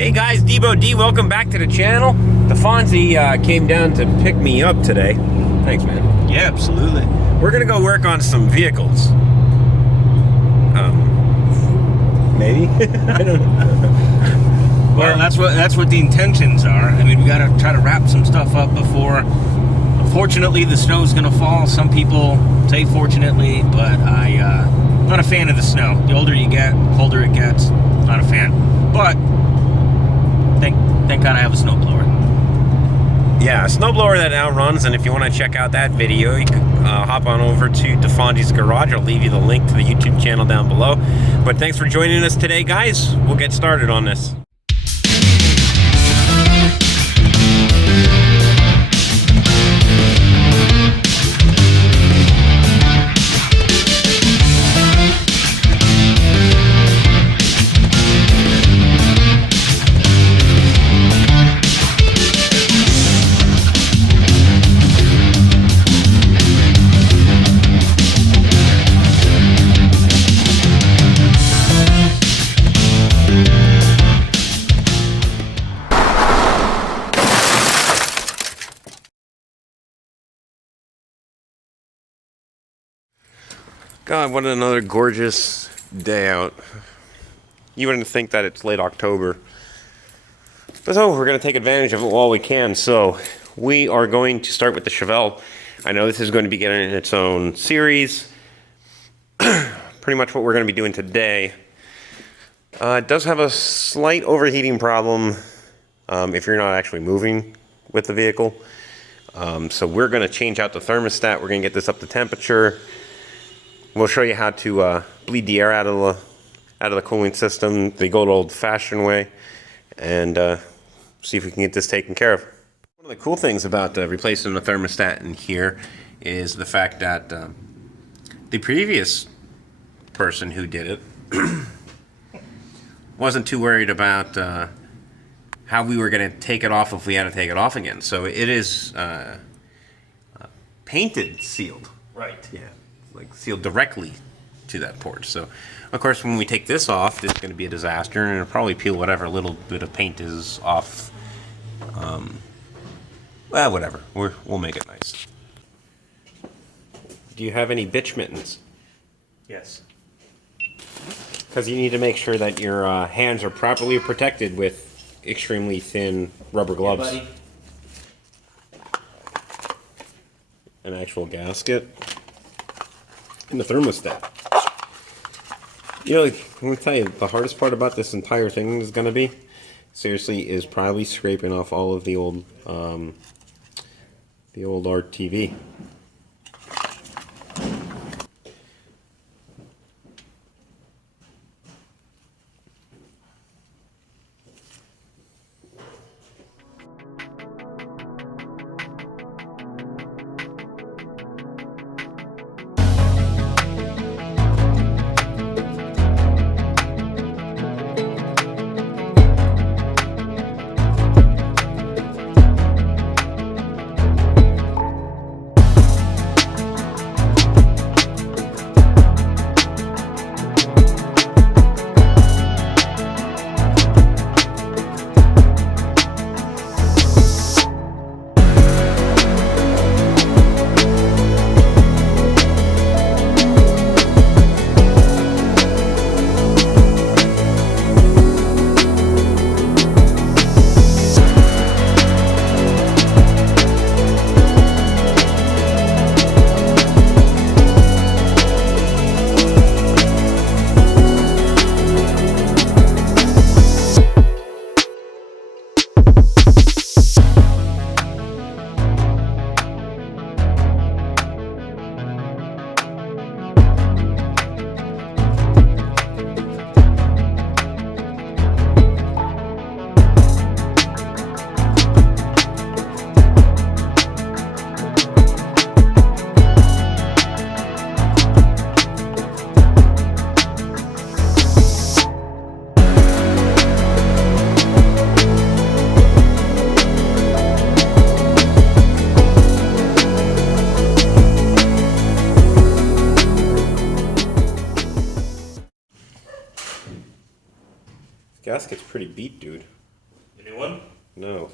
Hey guys, Debo D, welcome back to the channel. The Fonzie came down to pick me up today. Thanks, man. Yeah, absolutely. We're gonna go work on some vehicles. Maybe? I don't know. Well, that's what the intentions are. I mean, we gotta try to wrap some stuff up before. Unfortunately, the snow's gonna fall. Some people say fortunately, but I'm not a fan of the snow. The older you get, the colder it gets. Not a fan. But thank God I have a snowblower. Yeah, a snowblower that now runs, and if you want to check out that video, you can hop on over to DeFonzi's Garage. I'll leave you the link to the YouTube channel down below. But thanks for joining us today, guys. We'll get started on this. God, what another gorgeous day out. You wouldn't think that it's late October. But so, we're going to take advantage of it while we can. So, we are going to start with the Chevelle. I know this is going to be getting its own series. Pretty much what we're going to be doing today. It does have a slight overheating problem if you're not actually moving with the vehicle. So, we're going to change out the thermostat. We're going to get this up to temperature. We'll show you how to bleed the air out of the cooling system the good old-fashioned way, and see if we can get this taken care of. One of the cool things about replacing the thermostat in here is the fact that the previous person who did it wasn't too worried about how we were going to take it off if we had to take it off again. So it is painted sealed. Right. Yeah. Like sealed directly to that port. So, of course, when we take this off, it's going to be a disaster, and it'll probably peel whatever little bit of paint is off. Well, whatever. We'll make it nice. Do you have any bitch mittens? Yes. Because you need to make sure that your hands are properly protected with extremely thin rubber gloves. Hey, An actual gasket. And the thermostat. You know, let me tell you, the hardest part about this entire thing is going to be, seriously, is probably scraping off all of the old RTV. Gasket's pretty beat, dude. The new one? No.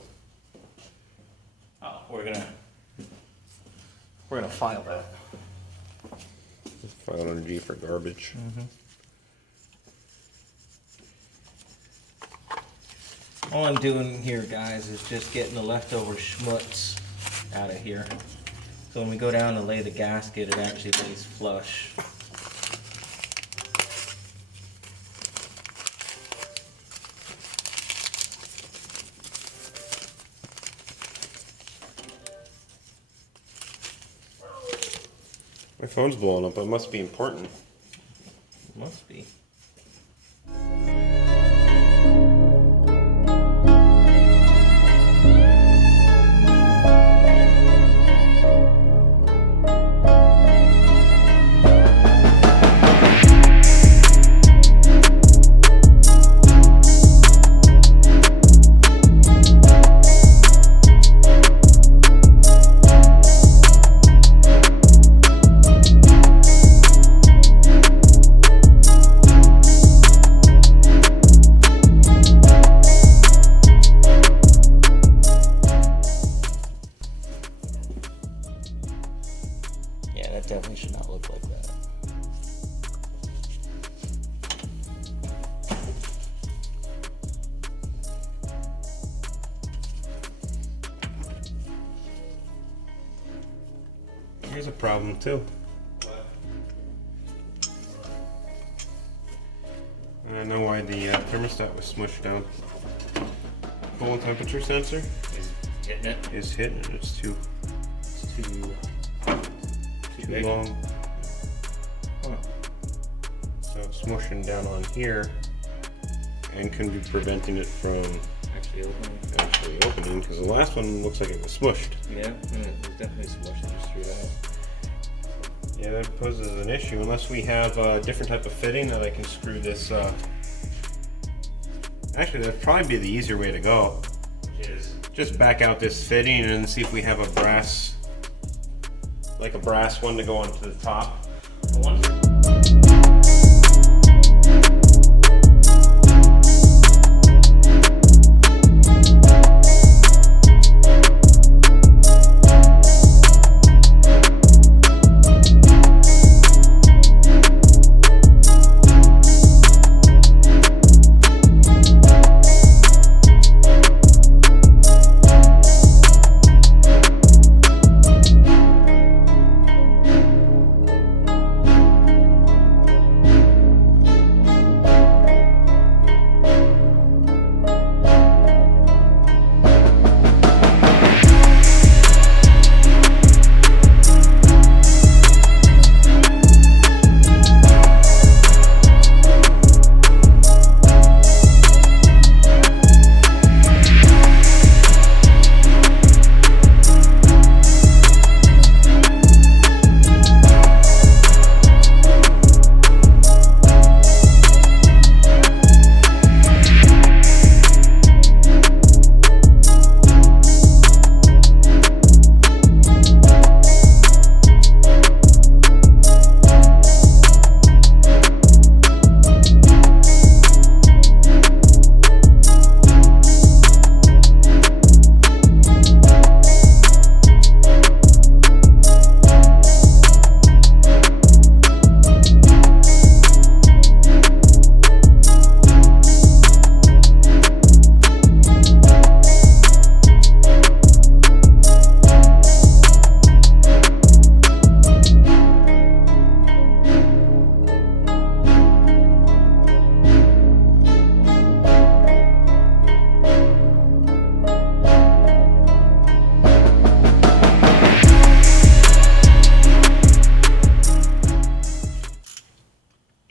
Oh, we're gonna file that. File under G for garbage. All I'm doing here, guys, is just getting the leftover schmutz out of here. So when we go down to lay the gasket, it actually lays flush. My phone's blowing up. It must be important. Must be. Yeah, that definitely should not look like that. Here's a problem too. And I know why the thermostat was smushed down. Cold temperature sensor Is hitting it? is hitting it. It's too big. long. Huh. So it's smushing down on here and can be preventing it from Actually opening. actually opening, because the last one looks like it was smushed. Yeah, it was definitely smushed. I just threw it out. Yeah, that poses an issue unless we have a different type of fitting that I can screw this. Actually, that'd probably be the easier way to go. Which is? Just back out this fitting and see if we have a brass, like a brass one to go onto the top. The one?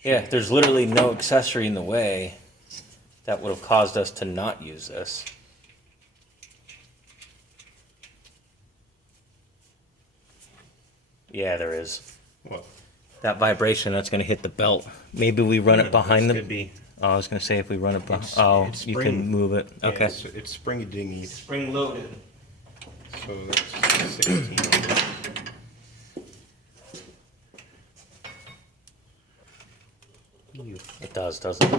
Yeah, there's literally no accessory in the way that would have caused us to not use this. Yeah, there is. What? That vibration that's going to hit the belt. Maybe we run it behind This the... could be. Oh, I was going to say if we run it behind... It's- Oh, it's you spring. can move it. Yeah, Okay. it's springy dingy. Spring loaded. So that's 16. It does, doesn't it?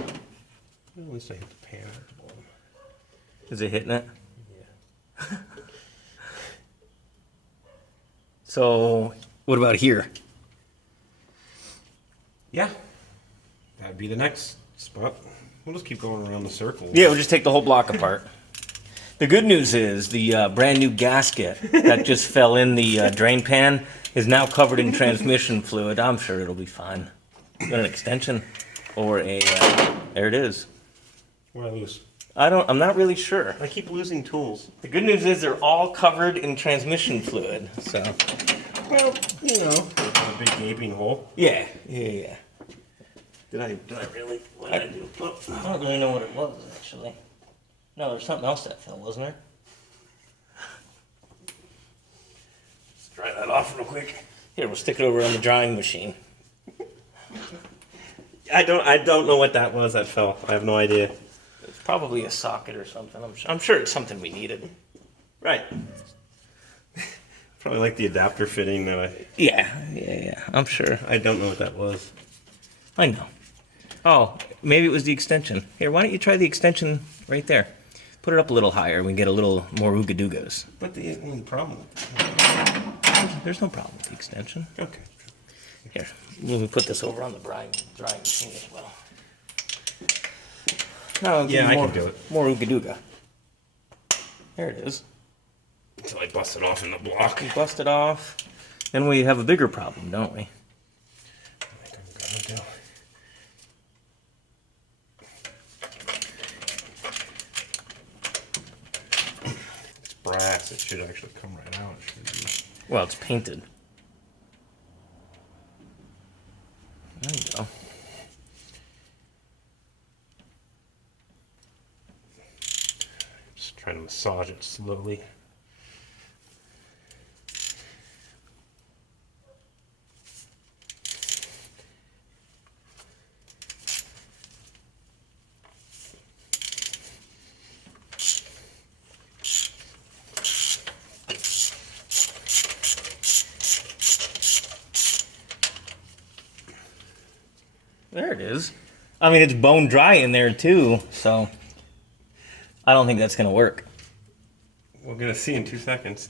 Well, at least I hit the pan at the bottom. Is it hitting it? Yeah. So, what about here? Yeah. That'd be the next spot. We'll just keep going around the circle. Yeah, we'll just take the whole block apart. The good news is the brand new gasket that just fell in the drain pan is now covered in transmission fluid. I'm sure it'll be fine. Got an extension or a, there it is. Where I lose? I'm not really sure. I keep losing tools. The good news is they're all covered in transmission fluid, so. Well, you know, a big gaping hole. Yeah. Did I really? What did I do? Oh. I don't really know what it was, actually. No, there's something else that fell, wasn't there? Let's dry that off real quick. Here, we'll stick it over on the drying machine. I don't know what that was that fell. I have no idea. It's probably a socket or something. I'm sure it's something we needed. Right. Probably like the adapter fitting that I... Yeah, I'm sure. I don't know what that was. I know. Oh, maybe it was the extension. Here, why don't you try the extension right there? Put it up a little higher. We can get a little more ooga-doogas. But the problem with There's no problem with the extension. Okay. Here, let me put this over on the drying machine as well. No, Yeah, I can do it. More ooga-dooga. There it is. Until I bust it off in the block. We bust it off. Then we have a bigger problem, don't we? I think I'm gonna do. It's brass. It should actually come right out. It should be. Well, it's painted. There you go. Just trying to massage it slowly. There it is. I mean, it's bone dry in there too, so I don't think that's gonna work. We're gonna see in 2 seconds.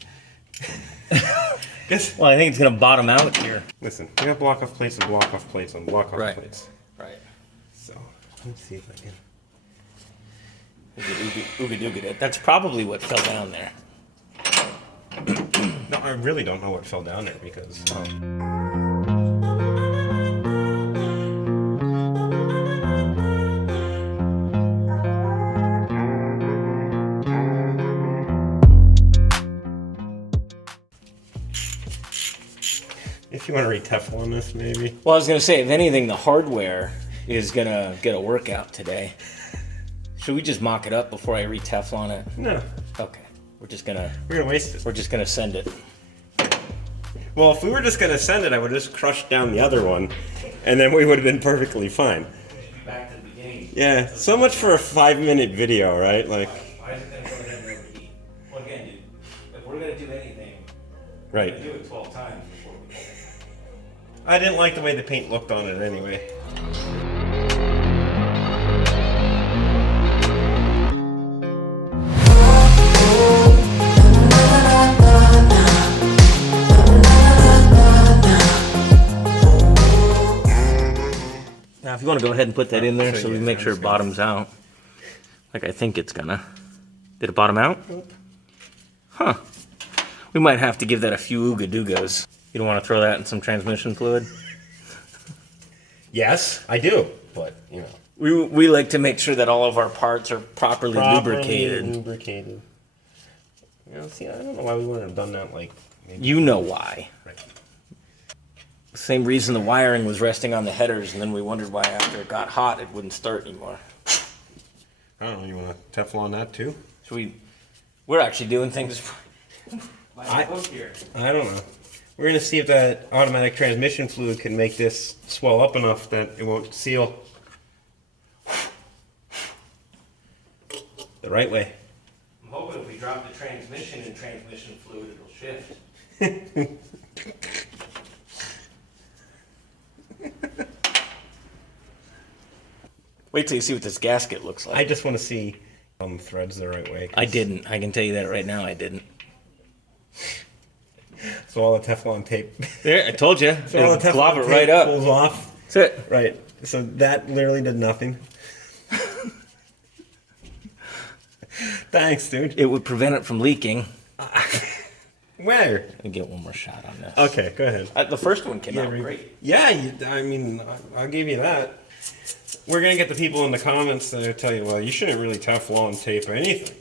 Well, I think it's gonna bottom out here. Listen, we have block off plates and block off plates and block off Right. plates. Right. So let's see if I can. Ooga-dooga it. That's probably what fell down there. No, I really don't know what fell down there because. If you want to re-Teflon this, maybe. Well, I was gonna say, if anything, the hardware is gonna get a workout today. Should we just mock it up before I re-Teflon it? No, Okay. We're we're gonna waste it. just gonna send it. Well, if we were just gonna send it, I would just crush down the other one, and then we would have been perfectly fine. Back to the beginning. Yeah, so much for a 5-minute video, right? Like, Why is it gonna go ahead and overheat? Well, again, dude, if we're gonna do anything, we're right. gonna do it 12 times before we do it. I didn't like the way the paint looked on it anyway. Now, if you want to go ahead and put that in there So, so we yeah, make sure I'm it just bottoms out. Like I think it's gonna. Did it bottom out? Nope. Huh. We might have to give that a few ooga-doogas. You don't want to throw that in some transmission fluid? Yes, I do, but you know. We like to make sure that all of our parts are properly lubricated. Lubricated. You know, see, I don't know why we wouldn't have done that. Like, maybe. You know why. Right. Same reason the wiring was resting on the headers, and then we wondered why after it got hot it wouldn't start anymore. I don't know. You want to Teflon that too? So we're actually doing things. I don't know. We're gonna see if that automatic transmission fluid can make this swell up enough that it won't seal the right way. I'm hoping if we drop the transmission in transmission fluid, it'll shift. Wait till you see what this gasket looks like. I just want to see on the threads the right way. I didn't. I can tell you that right now. I didn't. So all the Teflon tape. There, I told you. So all the Teflon Glove it tape right up. pulls off. That's it. Right. So that literally did nothing. Thanks, dude. It would prevent it from leaking. Where? Let me get one more shot on this. Okay, go ahead. The first one came out great. Yeah, I mean, I'll give you that. We're going to get the people in the comments that tell you, well, you shouldn't really Teflon tape anything.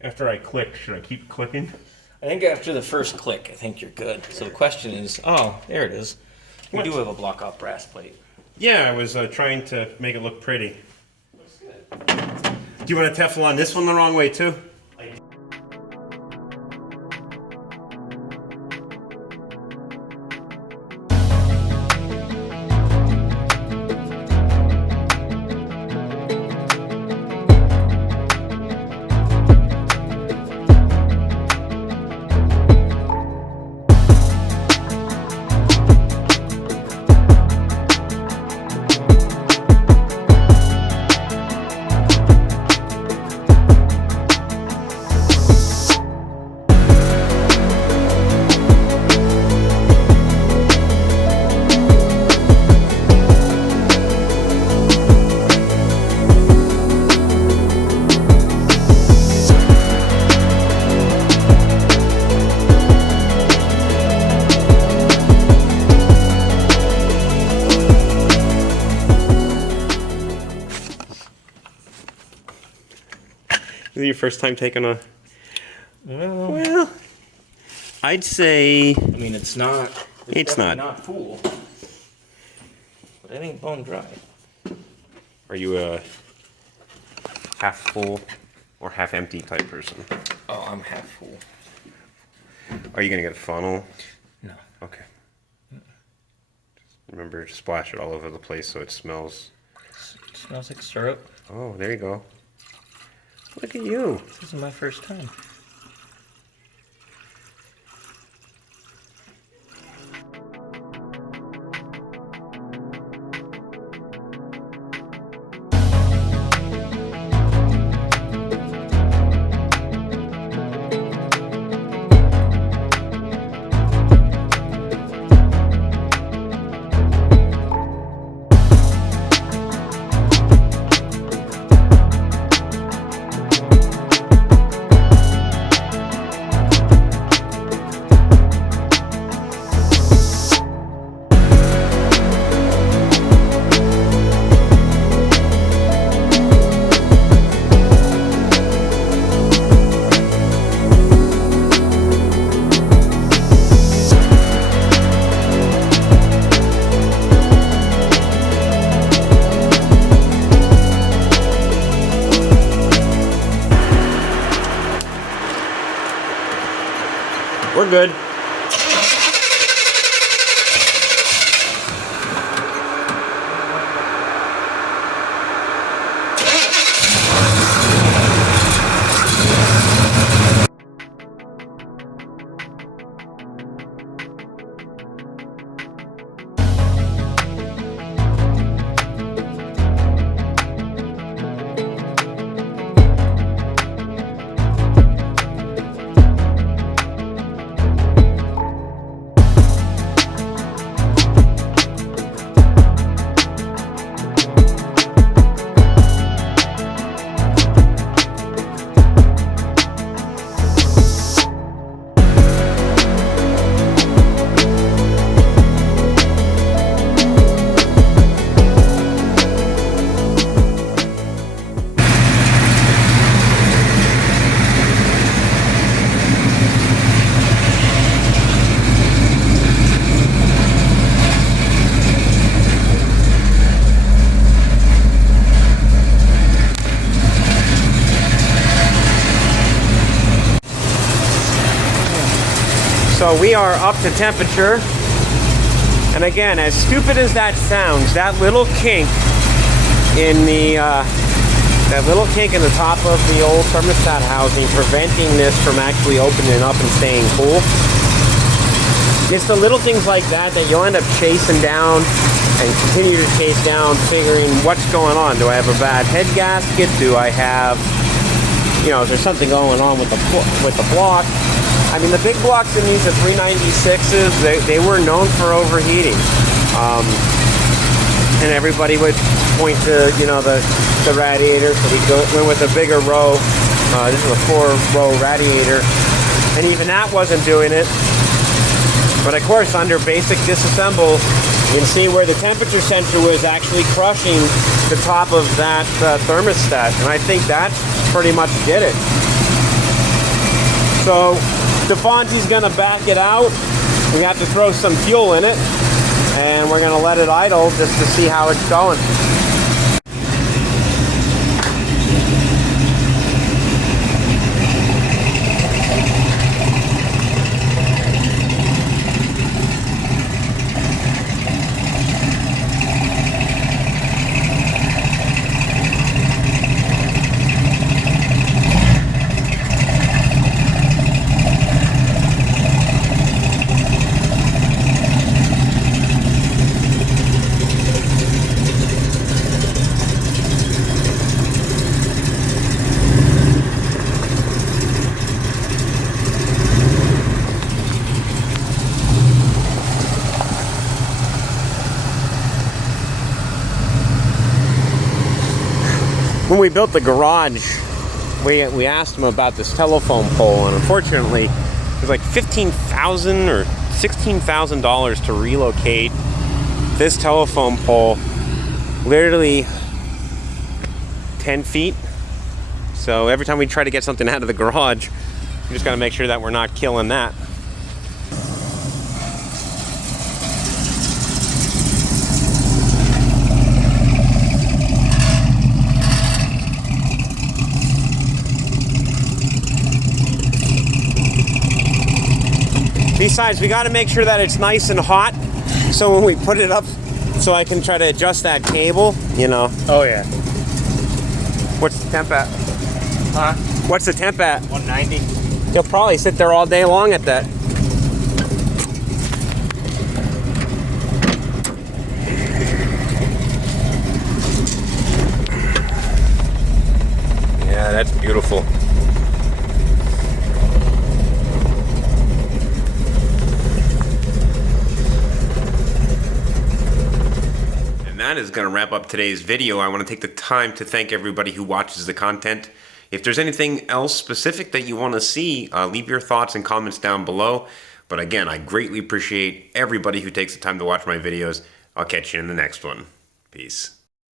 After I click, should I keep clicking? I think after the first click, I think you're good. So the question is, oh, there it is. We do have a block off brass plate. Yeah, I was trying to make it look pretty. Looks good. Do you want to Teflon this one the wrong way too? Is it your first time taking a... Well, I'd say... I mean, it's not. It's not. Not full. But it ain't bone dry. Are you a half full or half empty type person? Oh, I'm half full. Are you going to get a funnel? No. Okay. Just remember to splash it all over the place so it smells. It smells like syrup. Oh, there you go. Look at you. This is my first time. we're good. So we are up to temperature. And again, as stupid as that sounds, that little kink in the top of the old thermostat housing, preventing this from actually opening up and staying cool. It's the little things like that that you'll end up chasing down and continue to chase down, figuring what's going on. Do I have a bad head gasket? Do I have, is there something going on with the block? I mean, the big blocks in these are 396s. They were known for overheating, and everybody would point to the radiator. So we went with a bigger row. This is a 4-row radiator, and even that wasn't doing it. But of course, under basic disassemble, you can see where the temperature sensor was actually crushing the top of that thermostat, and I think that pretty much did it. So DeFonte's gonna back it out. We have to throw some fuel in it, and we're gonna let it idle just to see how it's going. When we built the garage, we asked them about this telephone pole, and unfortunately, it was like $15,000 or $16,000 to relocate this telephone pole, literally 10 feet. So every time we try to get something out of the garage, we just got to make sure that we're not killing that. Besides, we got to make sure that it's nice and hot, so when we put it up, so I can try to adjust that cable, Oh yeah. What's the temp at? Huh? What's the temp at? 190. He'll probably sit there all day long at that. Yeah, that's beautiful. That is going to wrap up today's video. I want to take the time to thank everybody who watches the content. If there's anything else specific that you want to see, leave your thoughts and comments down below. But again, I greatly appreciate everybody who takes the time to watch my videos. I'll catch you in the next one. Peace.